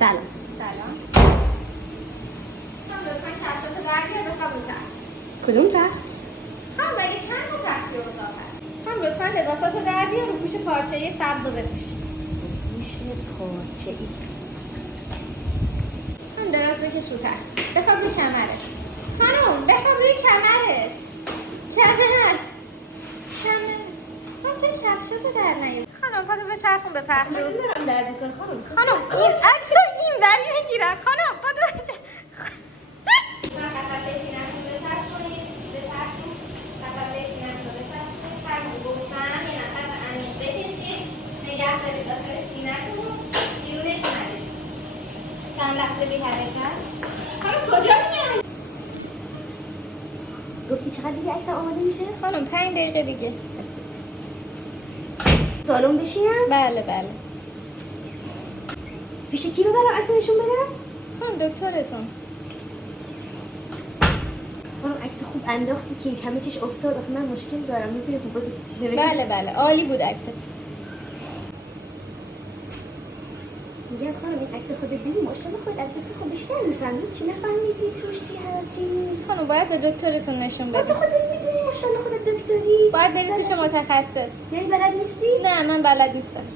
سلام. هم لطفا کفشاتو برگرد بخواب رو تخت. کدوم تخت؟ هم مگه چند تا تخت توی اتاق هست؟ هم لطفا لباساتو در بیار و پوش پارچه‌ای سبز رو بپوش. پوش پارچه‌ای. هم دراز بکش رو تخت. بخواب روی کمرت. خانم بخواب روی کمرت. کمر. هم چه کفشاتو در نیاری؟ خانم پاتو بچرخون به پهلو. من در میکنه خانم این عکس رو این وری میگیرم. خانم پاتو بچرخون. قفسه سینه‌تون بچسبونید. بچرخون. قفسه سینه‌تون رو بچسبونید. همون گفتم یه نفس عمیق بکشید. نگه دارید داخل سینه‌تون. بیرونش ندید. چند لحظه بی حرکت. خانم کجا میای؟ گفتی چقدر دیگه عکسم آماده میشه؟ خانم 5 دقیقه دیگه. سالن بشینم؟ بله بله. پیش کی ببرم عکس نشون بدم؟ خانم دکترتون. خانم عکس خوب انداختی که همه چیش افتاد. آخه من مشکل دارم. میتونی خوب بود نوشته. بله بله عالی بود عکست. میگم خانم این عکس خودت دیدی ماشاءالله خودت از دکتر خود بیشتر میفهمی. چی نفهمیدی توش چی هست چی نیست؟ خانم باید به دکترتون نشون تو بدید. خودت میدونی ماشاءالله خودت دکتری. باید برید پیش متخصص. یعنی بلد نیستی؟ نه من بلد نیستم.